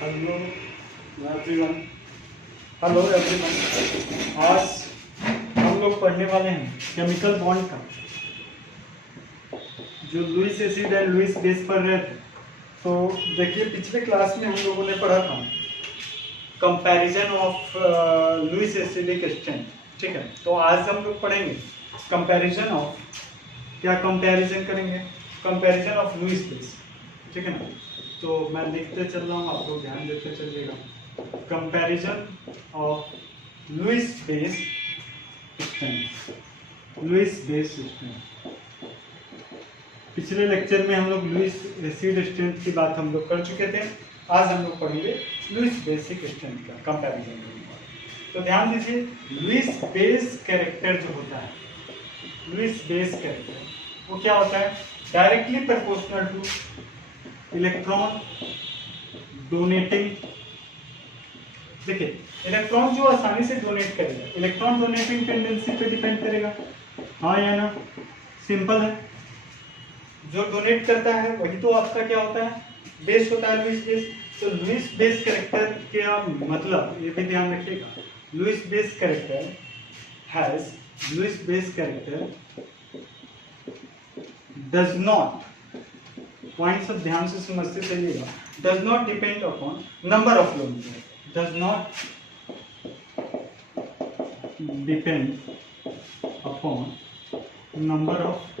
Hello everyone. Hello everyone. आज हम लोग पढ़ने वाले हैं केमिकल बॉन्ड का, जो Lewis acid and Lewis base पर रहे थे। तो देखिए, पिछले क्लास में हम लोगों ने पढ़ा था comparison of Lewis acidic strength. ठीक है, तो आज हम लोग पढ़ेंगे कंपैरिजन ऑफ, क्या कंपैरिजन करेंगे, कंपैरिजन ऑफ लुईस बेस। ठीक है ना, तो मैं लिखते चल रहा हूँ, आप लोग ध्यान देते चलिएगा। Comparison of Lewis base strength, Lewis base strength. पिछले लेक्चर में हम लोग लुईस एसिड स्ट्रेंथ की बात हम लोग कर चुके थे। आज हम लोग पढ़ेंगे लुईस बेसिक स्ट्रेंथ का कंपैरिजन करेंगे। तो ध्यान दीजिए, लुईस बेस कैरेक्टर जो होता है, लुईस बेस कैरेक्टर वो क्या होता है? Directly proportional to electron donating. देखिए, इलेक्ट्रॉन जो आसानी से डोनेट करेगा, इलेक्ट्रॉन डोनेटिंग टेंडेंसी पे डिपेंड करेगा, हाँ या ना? सिंपल है, जो डोनेट करता है वही तो आपका क्या होता है? बेस होता है, लुईस बेस। तो लुईस बेस कैरेक्टर क्या मतलब, ये भी ध्यान रखिएगा। Lewis base character has, Lewis base character does not, point सब ध्यान से समझते चलिएगा, does not depend upon number of lone pair, does not depend upon number of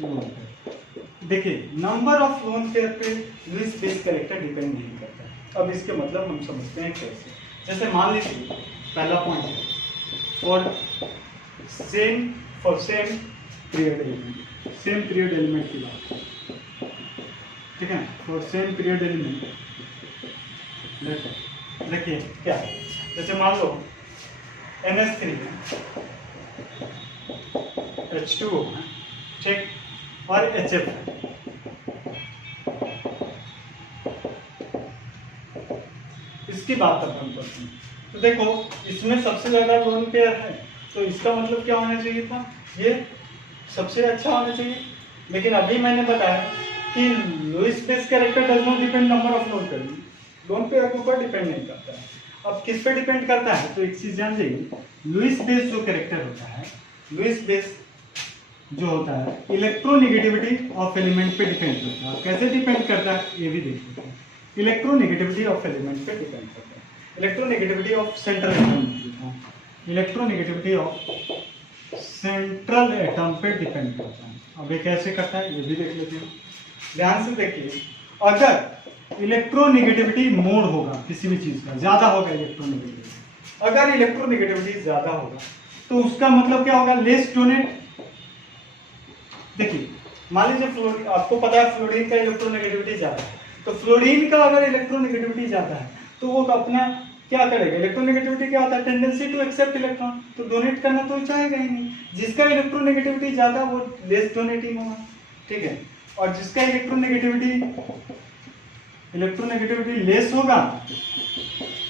lone pair. देखिए, नंबर ऑफ लोन पेयर पे लुईस बेस कैरेक्टर डिपेंड नहीं करता। अब इसके मतलब हम समझते हैं कैसे। जैसे मान लीजिए, पहला पॉइंट है for same period element, same period element की बात, ठीक है, फॉर सेम पीरियड एलिमेंट। देखिए क्या, जैसे मान लो NH3 है, H2O है, ठीक, और HF है। इसकी बात अब हम करते हैं। तो देखो, इसमें सबसे ज्यादा लोन पेयर है, तो इसका मतलब क्या होना चाहिए था? ये सबसे अच्छा होना चाहिए। लेकिन अभी मैंने बताया कि Lewis base character does not depend number of lone pair, lone pair के ऊपर डिपेंड नहीं करता है। अब किस पे डिपेंड करता है? तो एक चीज जान जाइए, लुईस बेस जो कैरेक्टर होता है, लुईस बेस जो होता है इलेक्ट्रोनेगेटिविटी ऑफ एलिमेंट पे डिपेंड करता है। कैसे डिपेंड करता है ये भी देख लेते हैं। इलेक्ट्रोनेगेटिविटी ऑफ एलिमेंट पे डिपेंड करता है, electronegativity of central atom, electronegativity of central atom पे डिपेंड करता है। अब ये कैसे करता है ये भी देख लेते हैं। ध्यान से देखिए, अगर इलेक्ट्रोनेगेटिविटी मोड होगा किसी भी चीज का, ज्यादा होगा इलेक्ट्रोनेगेटिविटी, अगर इलेक्ट्रोनेगेटिविटी ज्यादा होगा तो उसका मतलब क्या होगा? Less donate. देखिए, मान लीजिए फ्लोरीन, आपको पता है फ्लोरीन का इलेक्ट्रोनेगेटिविटी ज्यादा है, तो फ्लोरीन का अगर इलेक्ट्रोनेगेटिविटी ज्यादा है तो वो अपना क्या करेगा? इलेक्ट्रोनेगेटिविटी क्या होता है? टेंडेंसी टू एक्सेप्ट इलेक्ट्रॉन, तो डोनेट करना तो चाहेगा ही नहीं। जिसका इलेक्ट्रोनेगेटिविटी ज्यादा वो लेस डोनेटिंग होगा, ठीक है, और जिसका इलेक्ट्रोनेगेटिविटी लेस होगा,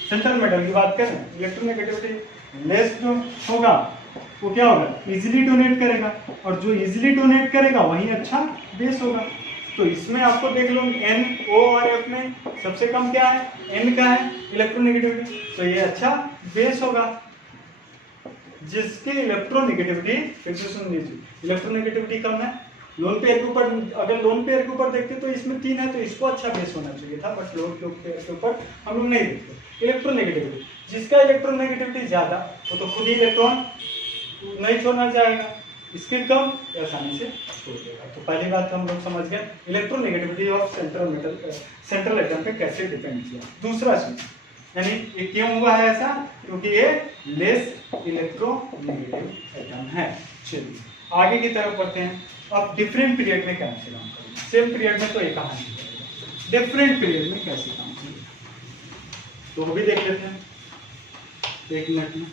सेंट्रल मेटल की बात करें, इलेक्ट्रोनेगेटिविटी लेस जो होगा वो क्या होगा? इजीली डोनेट करेगा, और जो इजीली डोनेट करेगा वही अच्छा बेस होगा। तो इसमें आपको देख लो, N, O और F में सबसे कम क्या है? N का है इलेक्ट्रोनेगेटिविटी, तो ये अच्छा बेस होगा। जिसकी इलेक्ट्रोनेगेटिविटी, फिर से सुन लीजिए, इलेक्ट्रोनेगेटिविटी कम है, लोन पेयर के ऊपर, अगर लोन पेयर के ऊपर देखते तो इसमें 3 है, तो इसको अच्छा बेस होना चाहिए था, बट लोन पेयर के ऊपर हम लोग नहीं देखते। इलेक्ट्रोनेगेटिविटी, जिसका इलेक्ट्रोनेगेटिविटी ज्यादा वो तो खुद ही इलेक्ट्रॉन नहीं छोड़ना चाहेगा, इसके कम आसानी से छोड़ देगा। तो पहली बात हम लोग समझ गए electronegativity of central metal, central atom पे कैसे डिपेंड किया। दूसरा चीज, यानी ये क्यों हुआ है ऐसा? क्योंकि ये लेस इलेक्ट्रोनेगेटिव एटम है। चलिए आगे की तरफ बढ़ते हैं। अब डिफरेंट पीरियड में कैसे काम करेंगे? सेम पीरियड में तो ये कहानी करेगा, डिफरेंट पीरियड में कैसे काम करेगा तो वो भी देख लेते हैं 1 मिनट में।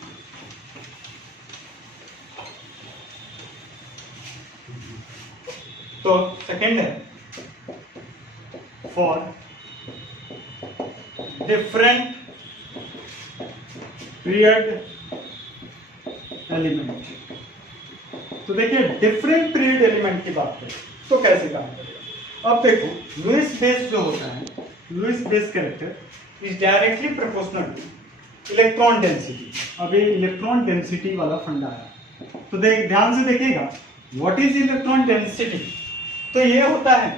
तो सेकेंड है फॉर डिफरेंट पीरियड एलिमेंट। तो देखिए, डिफरेंट पीरियड एलिमेंट की बात करें तो कैसे काम करेगा? अब देखो, लुईस बेस जो होता है Lewis base character is directly proportional to electron density. अब ये इलेक्ट्रॉन डेंसिटी वाला फंडा है, तो ध्यान से देखिएगा, व्हाट इज इलेक्ट्रॉन डेंसिटी। तो ये होता है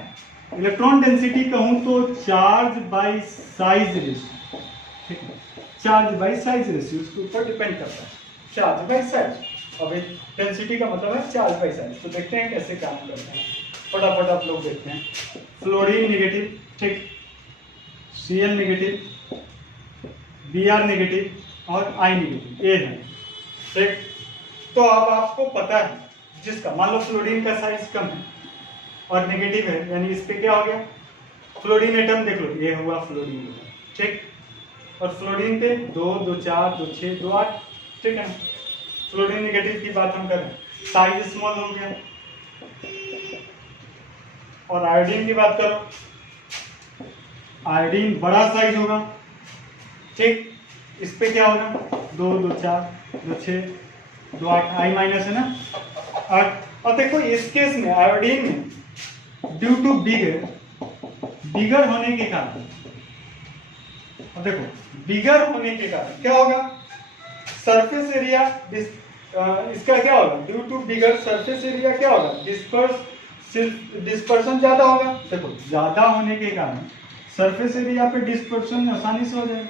इलेक्ट्रॉन डेंसिटी कहूं तो चार्ज बाय साइज रेशियो, ठीक है, चार्ज बाय साइज रेशियो उसके ऊपर डिपेंड करता है, चार्ज बाय साइज। अब डेंसिटी का मतलब है चार्ज बाय साइज। तो देखते हैं कैसे काम करते हैं, फटाफट आप लोग देखते हैं। फ्लोरीन नेगेटिव, ठीक, Cl नेगेटिव, Br नेगेटिव और I नेगेटिव, ये है, ठीक। तो अब आपको पता है जिसका, मान लो फ्लोरीन का साइज कम है और नेगेटिव है, यानी इस पे क्या हो गया, फ्लोरीन एटम देख लो, ये हुआ फ्लोरीन एटम, ठीक। और फ्लोरीन पे 2, 2, 4, 2, 6, 2, 8, ठीक है। फ्लोरीन नेगेटिव की बात हम कर रहे हैं, साइज स्मॉल हो गया। और आयोडीन की बात करो, आयोडीन बड़ा साइज होगा, ठीक। इस पे क्या होगा, 2, 2, 4, 2, 6, 2, 8, I माइनस है ना, 8। और देखो इस केस में आयोडीन में ड्यू टू बिगर होने के कारण, और देखो बिगर होने के कारण क्या होगा, सरफेस एरिया इसका क्या होगा, due to bigger surface area क्या होगा, डिस्पर्सन ज्यादा होगा। देखो ज्यादा होने के कारण सरफेस एरिया पे डिस्पर्सन आसानी से हो जाएगा।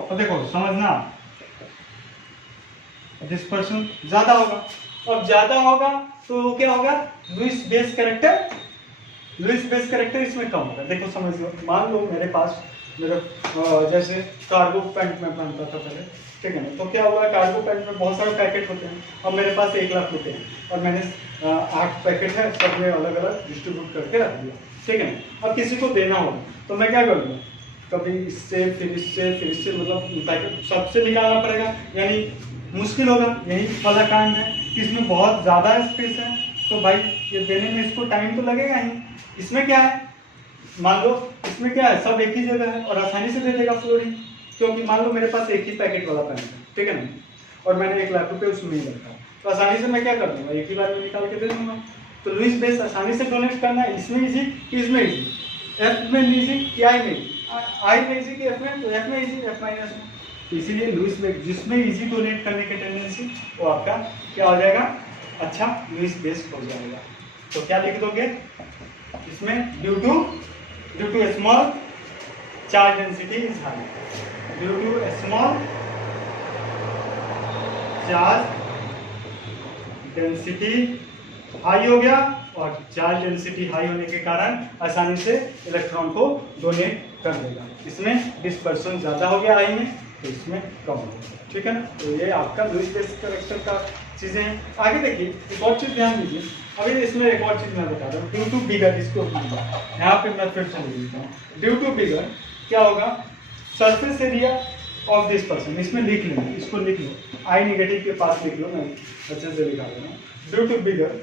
और देखो समझना, डिस्पर्सन ज्यादा होगा, अब ज्यादा होगा तो क्या होगा, लुईस बेस कैरेक्टर इसमें कम होगा। देखो समझ लो, मान लो मेरे पास मेरा जैसे कार्गो पैंट में पहनता था पहले, ठीक है ना, तो क्या हुआ, कार्गो पैंट में बहुत सारे पैकेट होते हैं, अब मेरे पास 1 लाख रुपए हैं और मैंने 8 पैकेट है, सब में अलग अलग डिस्ट्रीब्यूट करके रख दिया, ठीक है ना। अब किसी को देना होगा तो मैं क्या करूँगा, कभी इससे फिर इससे मतलब पैकेट सबसे निकालना पड़ेगा, यानी मुश्किल होगा। यही वाला कांड है कि इसमें बहुत ज़्यादा स्पेस है, तो भाई ये देने में इसको टाइम तो लगेगा ही। इसमें क्या है, मान लो इसमें क्या है, सब एक ही जगह है और आसानी से दे देगा फ्लोरीन, क्योंकि मान लो मेरे पास एक ही पैकेट वाला पेन है, ठीक है ना, और मैंने 1 लाख रुपए उसमें ही रखा, तो आसानी से मैं क्या कर दूंगा, एक ही बार में निकाल के दे दूंगा। तो लुईस बेस आसानी से डोनेट करना है, इसमें इजी कि इसमें इजी, एफ में इजी कि आई में इजी कि एफ में, तो एफ में इजी, एफ माइनस में। तो इसीलिए लुईस बेस जिसमें इजी डोनेट करने की टेंडेंसी, वो आपका क्या हो जाएगा, अच्छा लुईस बेस हो जाएगा। तो क्या लिख दोगे इसमें, due to small charge density is high, due to small charge density high हो गया, और चार्ज डेंसिटी हाई होने के कारण आसानी से इलेक्ट्रॉन को डोनेट कर देगा। इसमें डिस्पर्सन ज्यादा हो गया आई में, तो इसमें कम हो गया, ठीक है ना। तो ये आपका लुईस बेस कैरेक्टर का चीजें हैं। आगे देखिए एक और चीज ध्यान दीजिए, अभी इसमें एक और चीज मैं बता रहा हूँ, ड्यू टू बिगर, इसको यहाँ पे मैं फिर से लिख देता हूँ। ड्यू टू बिगर क्या होगा, surface area of this person, इसमें लिख लेना, इसको लिख लो, आई नेगेटिव के पास लिख लो, मैं अच्छे से लिखा रहा हूँ। Due to bigger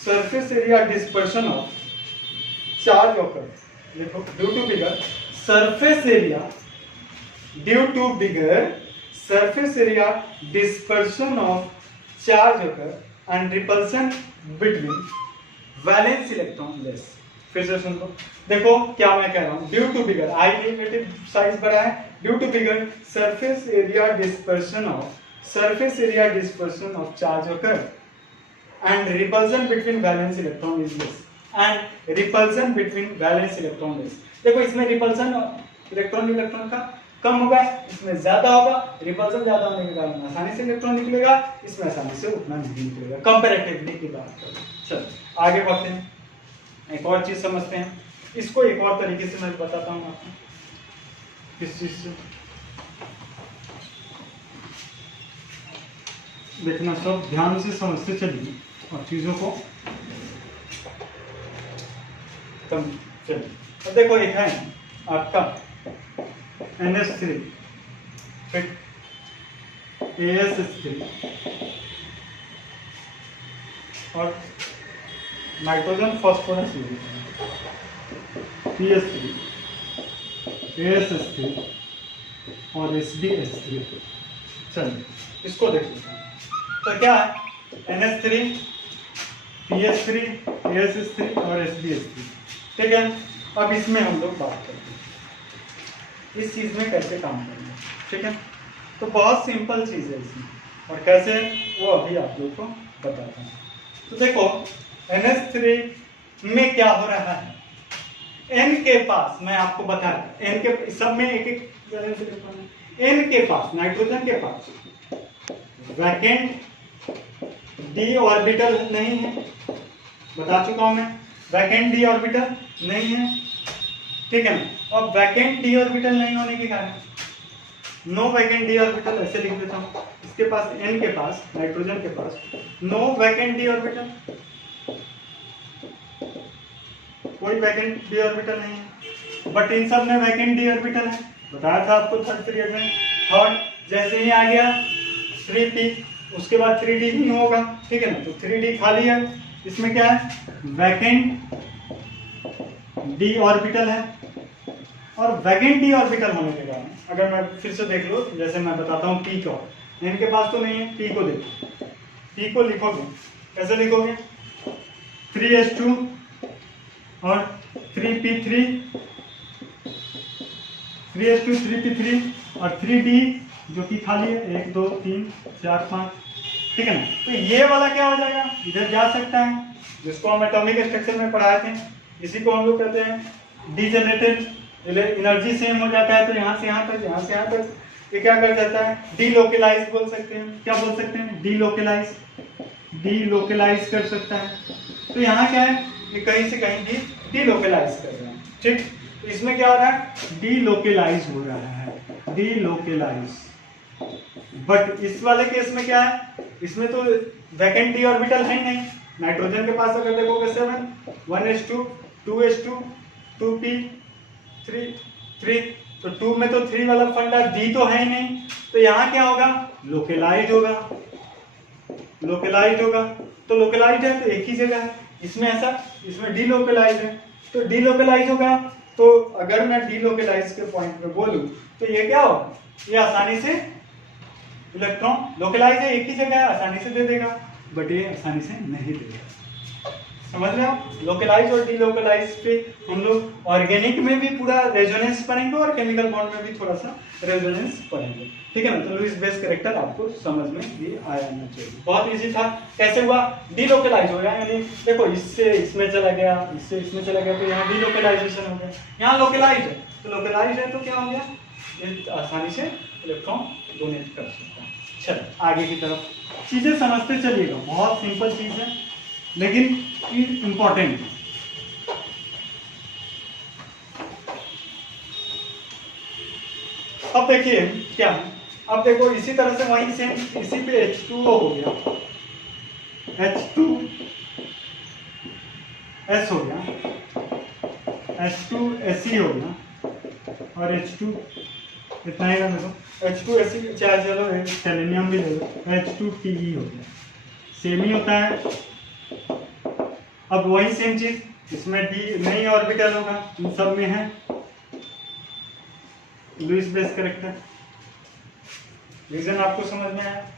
surface area dispersion of charge occur, देखो due to bigger surface area, due to bigger surface area dispersion of charge occur and repulsion between valence electron less। फिर से सुन लो, देखो क्या मैं कह रहा हूँ, due to bigger I negative size बड़ा है, due to bigger surface area dispersion of charge occur and repulsion between valence electron is less, and repulsion between valence electron less। देखो इसमें रिपल्सन इलेक्ट्रॉन का कम होगा, इसमें ज्यादा होगा, रिपल्सन ज्यादा होने के कारण आसानी से इलेक्ट्रॉन निकलेगा, इसमें आसानी से उतना नहीं निकलेगा, कंपैरेटिवली की बात करें। चलो आगे बढ़ते हैं, एक और चीज समझते हैं, इसको एक और तरीके से मैं बताता हूँ आपको, किस चीज से देखना, सब ध्यान से समझते चलिए और चीजों को चलिए। अब देखो एक है आपका NH3, फिर AS3 और नाइट्रोजन फॉस्फोरस PS3, AS3 और SbS3। चलिए इसको देख लेते हैं, तो क्या है NH3, PS3, AS3 और SbS3। ठीक है, अब इसमें हम लोग बात करते हैं इस चीज़ में कैसे काम करेंगे। ठीक है, तो बहुत सिंपल चीज़ है इसमें, और कैसे वो अभी आप लोग को बताता हूँ। तो देखो NH3 में क्या हो रहा है, N के पास, मैं आपको बताया N के सब में एक एक N के पास, नाइट्रोजन के पास वैकेंट d ऑर्बिटल नहीं है, बता चुका हूं मैं, वैकेंट d ऑर्बिटल नहीं है। ठीक है ना, अब वैकेंट d ऑर्बिटल नहीं होने के कारण नो वैकेंट d ऑर्बिटल ऐसे लिख देता हूं, इसके पास N के पास, नाइट्रोजन के पास नो वैकेंट d ऑर्बिटल, कोई वैकेंट d ऑर्बिटल नहीं है, बट इन सब में वैकेंट d ऑर्बिटल है, बताया था आपको थर्ड पीरियड में। थर्ड जैसे ही आ गया 3p, उसके बाद 3d ही होगा। ठीक है ना, तो 3d खाली है, इसमें क्या है वैकेंट d ऑर्बिटल है, और वैकेंट d ऑर्बिटल होने के कारण अगर मैं फिर से देख लो, जैसे मैं बताता हूँ p को, n के पास तो नहीं है, p को देखो, p को लिखोगे कैसे लिखोगे 3s2 और 3p3, 3s2 3p3 और 3d जो कि खाली है 1 2 3 4 5। ठीक है ना, तो ये वाला क्या हो जाएगा, इधर जा सकता है, जिसको हम एटॉमिक स्ट्रक्चर में पढ़ाए थे, इसी को हम लोग कहते हैं डीजनरेटेड, एनर्जी सेम हो जाता है, तो यहाँ से यहाँ तक, यहाँ से यहाँ तक ये क्या कर जाता है, डीलोकेलाइज बोल सकते हैं, क्या बोल सकते हैं डीलोकेलाइज, डीलोकेलाइज कर सकता है। तो यहाँ क्या है कि कहीं से कहीं भी डीलोकेलाइज कर रहे हैं। ठीक, तो इसमें क्या हो रहा है डीलोकेलाइज हो रहा है, डीलोकेलाइज। बट इस वाले केस में क्या है, इसमें तो वैकेंट d ऑर्बिटल है ही नहीं, नाइट्रोजन के पास अगर देखोगे 7 1s2 2s2 2p3 3, तो 2 में तो 3 वाला फंडा d तो है ही नहीं, तो यहाँ क्या होगा लोकेलाइज होगा, लोकेलाइज होगा, तो लोकेलाइज है तो एक ही जगह है, इसमें ऐसा, इसमें डीलोकेलाइज है तो डीलोकेलाइज होगा। तो अगर मैं डीलोकेलाइज के पॉइंट पे बोलूं तो ये क्या होगा, ये आसानी से इलेक्ट्रॉन लोकेलाइज है, एक ही जगह है, आसानी से दे देगा, बट ये आसानी से नहीं देगा। समझ रहे हो, लोकेलाइज और डीलोकेलाइज पे हम लोग ऑर्गेनिक में भी पूरा रेजोनेंस पढ़ेंगे और केमिकल बॉन्ड में भी थोड़ा सा रेजोनेंस पढ़ेंगे। ठीक है ना, तो लुईस बेस कैरेक्टर आपको समझ में भी आया ना चाहिए, बहुत इजी था। कैसे हुआ, डीलोकेलाइज हो गया, यानी देखो इससे इसमें चला गया, इससे इसमें चला गया, तो यहाँ डीलोकेलाइजेशन हो गया, यहाँ लोकेलाइज है, तो लोकेलाइज है तो क्या हो गया, ये आसानी से इलेक्ट्रॉन डोनेट कर सकता है। चलो आगे की तरफ चीजें समझते चलिएगा, बहुत सिंपल चीज है लेकिन इंपॉर्टेंट। अब देखिए क्या है, अब देखो इसी तरह से वहीं से इसी पे H2O हो गया, H2S हो गया, H2Se हो गया, और H2 इतना ही ना, देखो H2Se चाहे चलो सेलेनियम भी ले लो, H2Te हो गया, सेम ही होता है। अब वही सेम चीज इसमें डी नई ऑर्बिटल होगा, इन सब में है लुईस बेस कैरेक्टर। रीजन आपको समझ में आया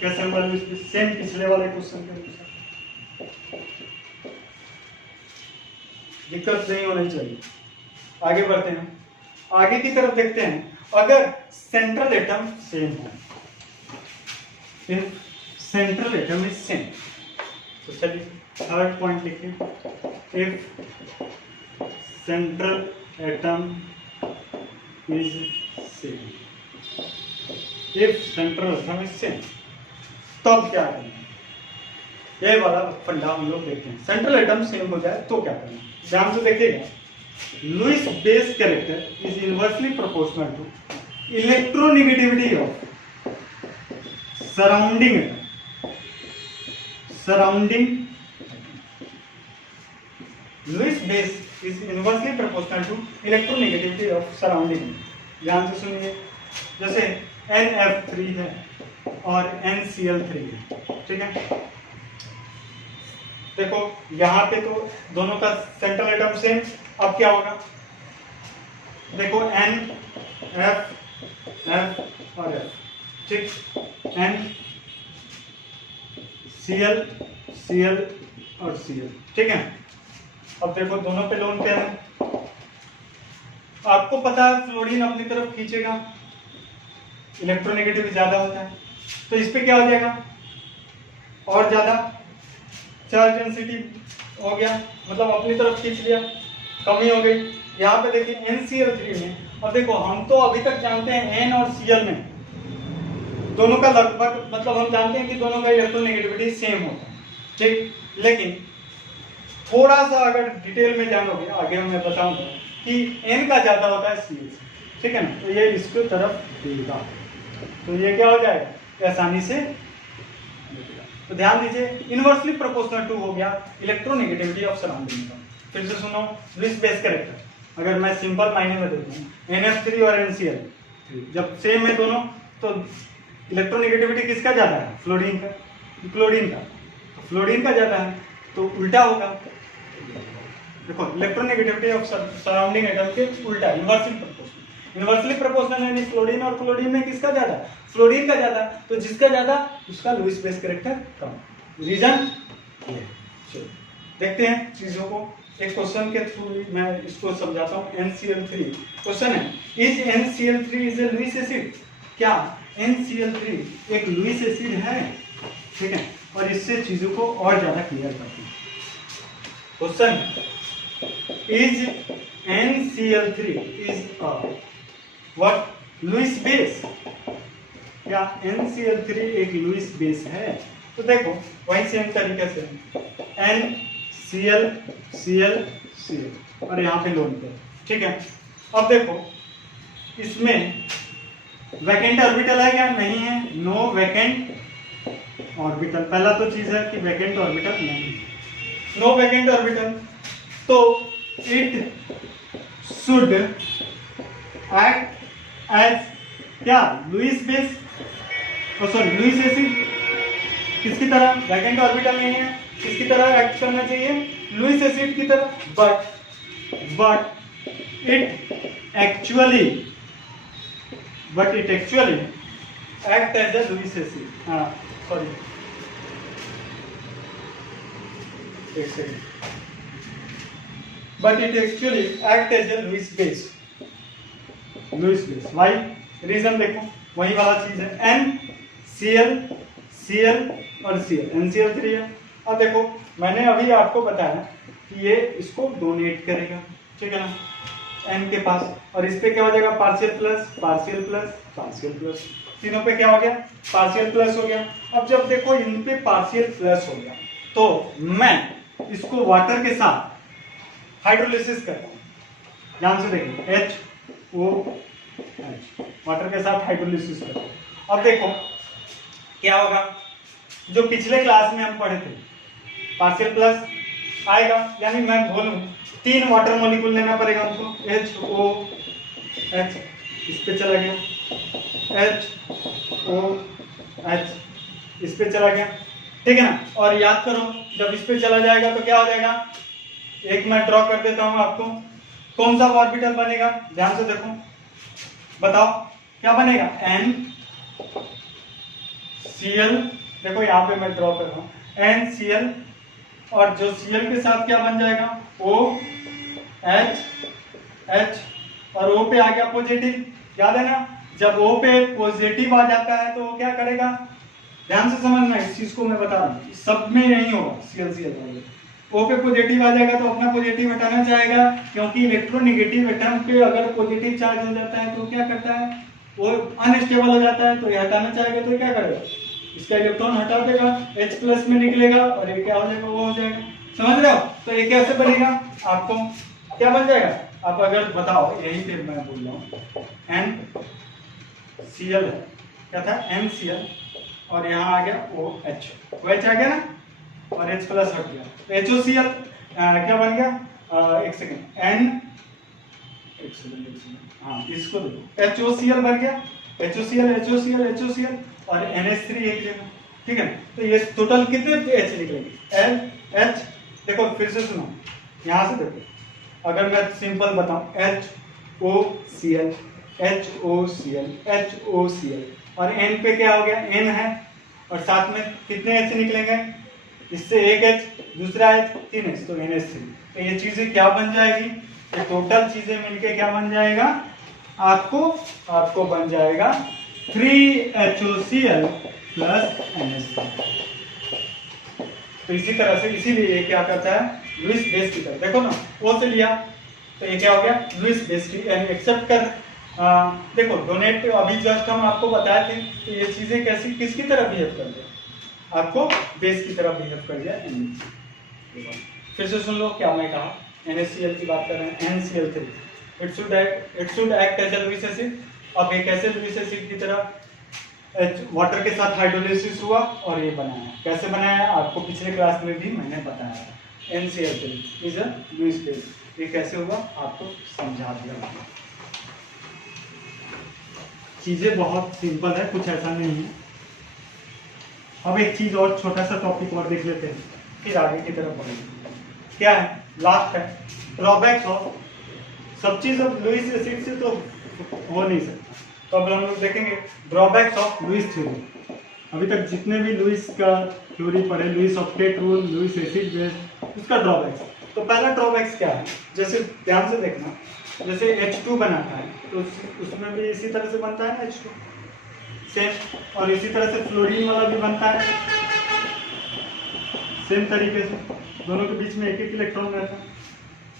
कैसे होगा लुईस बेस, सेम पिछले वाले क्वेश्चन के अनुसार, दिक्कत नहीं होनी चाहिए। आगे बढ़ते हैं, आगे की तरफ देखते हैं। अगर सेंट्रल एटम सेम है, if central atom is same, तो चलिए थर्ड पॉइंट लिखिए, if central atom is same, if central atom is same, तब क्या करना है, ये वाला फंडा हम लोग देखते हैं। सेंट्रल एटम सेम हो जाए तो क्या करना है, ध्यान से देखिएगा। Lewis base character is inversely proportional to electronegativity of surrounding atom, surrounding Lewis base is inversely proportional to electronegativity of surrounding। ध्यान से सुनिए, जैसे NF3 है और NCl3 है, ठीक है, देखो यहाँ पे तो दोनों का सेंट्रल एटम सेम, अब क्या होगा, देखो N F F और F, ठीक, N Cl Cl और Cl, ठीक है, अब देखो दोनों पे लोन पेयर है। आपको पता है फ्लोरीन अपनी तरफ खींचेगा, इलेक्ट्रोनेगेटिव ज्यादा होता है, तो इस पे क्या हो जाएगा और ज्यादा चार्ज डेंसिटी हो गया, मतलब अपनी तरफ खींच लिया, कमी हो गई। यहाँ पे देखिए NCl3 में, अब देखो हम तो अभी तक जानते हैं N और Cl में दोनों का लगभग, मतलब हम जानते हैं कि दोनों का इलेक्ट्रोनेगेटिविटी सेम होता है, ठीक। लेकिन थोड़ा सा अगर डिटेल में जानोगे, आगे मैं बताऊंगा कि N का ज्यादा होता है Cl से, ठीक है ना, तो ये इसको तरफ देगा, तो ये क्या हो जाएगा आसानी से। तो ध्यान दीजिए इनवर्सली प्रोपोर्शनल टू हो गया इलेक्ट्रोनेगेटिविटी ऑफ सराउंडिंग का। फिर से सुनो, लुईस बेस कैरेक्टर अगर मैं सिंपल मायने में देखूं, NF3 और NCl जब सेम है दोनों, तो इलेक्ट्रोनेगेटिविटी किसका ज्यादा है, फ्लोरीन का, क्लोरीन का, तो फ्लोरीन का ज्यादा है, तो उल्टा होगा। देखो इलेक्ट्रोनेगेटिविटी ऑफ सराउंडिंग एटम के उल्टा, इनवर्सली प्रोपोर्शनल यानी फ्लोरीन और क्लोरीन में किसका ज्यादा, फ्लोरीन का ज्यादा, तो जिसका ज्यादा उसका लुईस बेस कैरेक्टर कम। रीजन ये। चलो देखते हैं चीजों को, एक क्वेश्चन के थ्रू मैं इसको समझाता हूँ। NCl3 क्वेश्चन है, is NCl3 is a Lewis acid? क्या NCl3 एक लुईस एसिड है? ठीक है, और इससे चीजों को और ज्यादा क्लियर करते हैं। Question, is NCl3 is a what Lewis base? क्या NCl3 एक लुईस बेस है? तो देखो वही सेम तरीके से NCl Cl Cl और यहाँ पे लोन पे, ठीक है। अब देखो इसमें वैकेंट ऑर्बिटल है क्या? नहीं है, नो वैकेंट ऑर्बिटल। पहला तो चीज है कि वैकेंट ऑर्बिटल नहीं है, नो वैकेंट ऑर्बिटल, तो इट शुड एक्ट एज क्या, Lewis base, sorry Lewis acid. किसकी तरह? वैकेंट ऑर्बिटल नहीं है, किसकी तरह एक्ट करना चाहिए? लुईस एसिड की तरह। But it actually act as a Lewis acid. हाँ सॉरी, एक second, but it actually act as a Lewis base. Why? Reason देखो वही वाला चीज है, NCl और Cl, NCl3 है। अब देखो मैंने अभी आपको बताया कि ये इसको डोनेट करेगा, ठीक है ना, N के पास, और इस पे क्या हो जाएगा, partial plus partial plus partial plus, तीनों पे क्या हो गया, पार्शियल प्लस हो गया। अब जब देखो इन पे पार्शियल प्लस हो गया, तो मैं इसको वाटर के साथ हाइड्रोलिसिस करता हूँ। ध्यान से देखिए, HOH, वाटर के साथ हाइड्रोलिसिस करता हूँ। अब देखो क्या होगा, जो पिछले क्लास में हम पढ़े थे, पार्शियल प्लस आएगा, यानी मैं बोलूं 3 वाटर मॉलिक्यूल लेना पड़ेगा हमको, HOH, इस पे चला गया, HOH, इस पे चला गया, ठीक है ना। और याद करो जब इस पे चला जाएगा तो क्या हो जाएगा, एक मैं ड्रॉ कर देता हूं आपको, कौन सा ऑर्बिटल बनेगा, ध्यान से देखो, बताओ क्या बनेगा, NCl, देखो यहाँ पे मैं ड्रॉ कर रहा हूँ NCl, और जो Cl के साथ क्या बन जाएगा, OH, और O पे आ गया पॉजिटिव। याद है ना, जब O पे पॉजिटिव आ जाता है तो वो क्या करेगा, ध्यान से समझना, इस चीज को मैं बता रहा हूँ, सब में नहीं होगा, Cl O पे पॉजिटिव आ जाएगा तो अपना पॉजिटिव हटाना चाहेगा, क्योंकि इलेक्ट्रोनेगेटिव एटम पे अगर पॉजिटिव चार्ज हो जाता है तो क्या करता है, वो अनस्टेबल हो जाता है, तो ये हटाना चाहेगा तो क्या करेगा, इसका इलेक्ट्रॉन हटा देगा, H प्लस में निकलेगा और ये क्या हो जाएगा, वो हो जाएगा। समझ रहे हो? तो ये कैसे बनेगा, आपको क्या बन जाएगा, आप अगर बताओ, यही पे मैं बोल रहा हूँ, NCl है, क्या था, NCl, और यहाँ आ गया OH आ गया ना, और H प्लस हट गया, तो HOCl क्या बन गया, एक सेकेंड, हाँ इसको देखो, HOCl बन गया, HOCl और NH3 एक जगह, ठीक है। तो ये टोटल कितने H निकलेंगे, H, देखो फिर से सुनो, यहाँ से देखो, अगर मैं सिंपल बताऊं, HOCl, और N पे क्या हो गया, N है, और साथ में कितने H निकलेंगे, इससे एक H, दूसरा H, 3 H, तो NH3, तो ये चीजें क्या बन जाएगी, ये टोटल चीजें मिलके क्या बन जाएगा, आपको बन जाएगा 3HOCl प्लस NH3। तो इसी तरह से, इसीलिए ये क्या करता है लुईस बेस की तरह, देखो ना O से लिया तो ये क्या हो गया लुईस बेस की, यानी एक्सेप्ट कर देखो डोनेट, अभी जस्ट हम आपको बताए थे कि ये चीजें कैसी किसकी तरह बिहेव कर दिया, आपको बेस की तरह बिहेव कर दिया NH। फिर से सुन लो क्या मैं कहा, NaCl की बात कर रहे हैं, NCl3, it should act as a Lewis acid. अब ये कैसे लुईस एसिड की तरह वाटर के साथ हाइड्रोलिसिस हुआ और ये बनाया, कैसे बनाया आपको पिछले क्लास में भी मैंने बताया था। NCl3 is a Lewis base, ये कैसे हुआ आपको समझा दिया। चीजें बहुत सिंपल है, कुछ ऐसा नहीं है। अब एक चीज और, छोटा सा टॉपिक और देख लेते हैं, फिर आगे की तरफ बढ़ेंगे। क्या है, लास्ट है ड्रॉबैक्स ऑफ, सब चीज अब लुईस एसिड से तो हो नहीं सकता, तो अब हम लोग देखेंगे ड्रॉबैक्स ऑफ लुईस थ्योरी। अभी तक जितने भी लुईस का थ्योरी पढ़े, Lewis octet rule, Lewis acid base, उसका ड्रॉबैक्स। तो पहला ड्रॉबैक्स क्या है, जैसे ध्यान से देखना, जैसे H2 बनाता है तो उसमें भी इसी तरह से बनता है H2 सेम, और इसी तरह से फ्लोरीन वाला भी बनता है सेम तरीके से, दोनों के बीच में एक एक इलेक्ट्रॉन रहता है।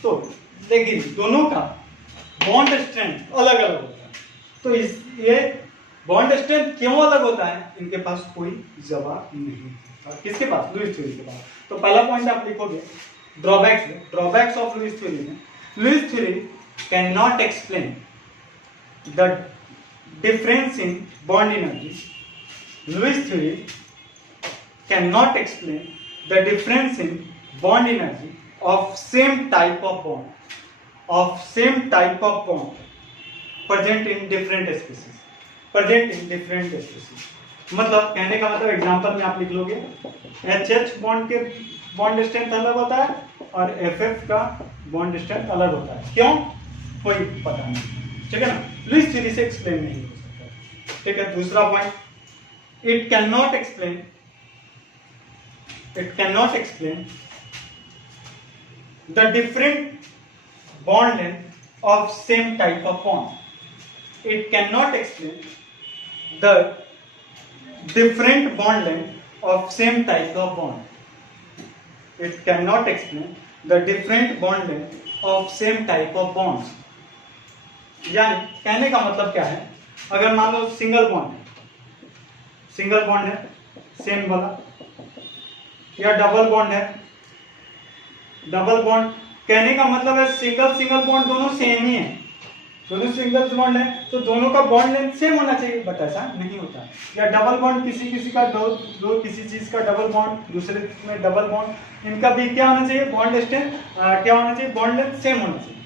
तो लेकिन दोनों का बॉन्ड स्ट्रेंथ अलग अलग होता है, तो ये बॉन्ड स्ट्रेंथ क्यों अलग होता है, इनके पास कोई जवाब नहीं। और किसके पास, लुईस थ्योरी के पास। तो पहला पॉइंट आप लिखोगे ड्रॉबैक्स ऑफ लुईस थ्योरी में, Lewis theory can not explain the difference in bond energy. Lewis theory can not explain the difference in bond energy of same type of bond present in different species। मतलब कहने का मतलब example में आप लिख लोगे HH bond के bond strength अलग होता है और FF का बॉन्ड स्ट्रेंथ अलग होता है, क्यों कोई पता नहीं, ठीक है ना, लुईस थ्योरी से एक्सप्लेन नहीं हो सकता। ठीक है, दूसरा point, it can not explain the different bond length of same type of bond. It cannot explain the different bond length of same type of bond. It cannot explain the different bond length of same type of bonds. यानी कहने का मतलब क्या है, अगर मान लो single bond है same वाला, या डबल बॉन्ड है, डबल बॉन्ड कहने का मतलब है सिंगल बॉन्ड दोनों सेम ही है, दोनों सिंगल बॉन्ड है तो दोनों का बॉन्ड लेंथ सेम होना चाहिए, बट ऐसा नहीं होता। या डबल बॉन्ड किसी का दो किसी चीज का डबल बॉन्ड, दूसरे में डबल बॉन्ड, इनका भी क्या होना चाहिए, बॉन्ड स्ट्रेंथ क्या होना चाहिए, बॉन्ड लेंथ सेम होना चाहिए,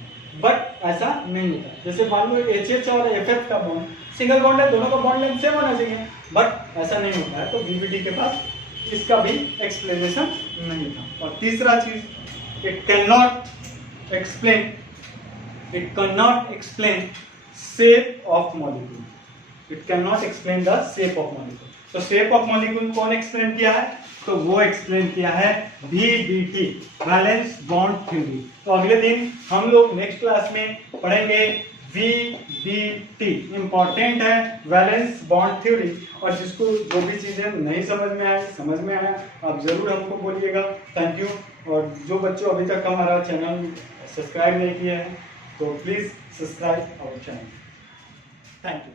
बट ऐसा नहीं होता। जैसे मान लो HH और FF का बॉन्ड सिंगल बॉन्ड है, दोनों का बॉन्ड लेंथ सेम होना चाहिए, बट ऐसा नहीं होता है। तो BBD के पास इसका भी एक्सप्लेनेशन नहीं था। और तीसरा चीज, it cannot explain shape of molecule। It cannot explain the shape of molecule। तो shape of molecule कौन एक्सप्लेन किया है, तो वो एक्सप्लेन किया है VBT, वैलेंस बॉन्ड थ्योरी। तो अगले दिन हम लोग नेक्स्ट क्लास में पढ़ेंगे VBT, इंपॉर्टेंट है वैलेंस बॉन्ड थ्योरी। और जिसको जो भी चीजें नहीं समझ में आया आप जरूर हमको बोलिएगा। Thank you. और जो बच्चों अभी तक हमारा चैनल सब्सक्राइब नहीं किया है तो please subscribe our channel. Thank you.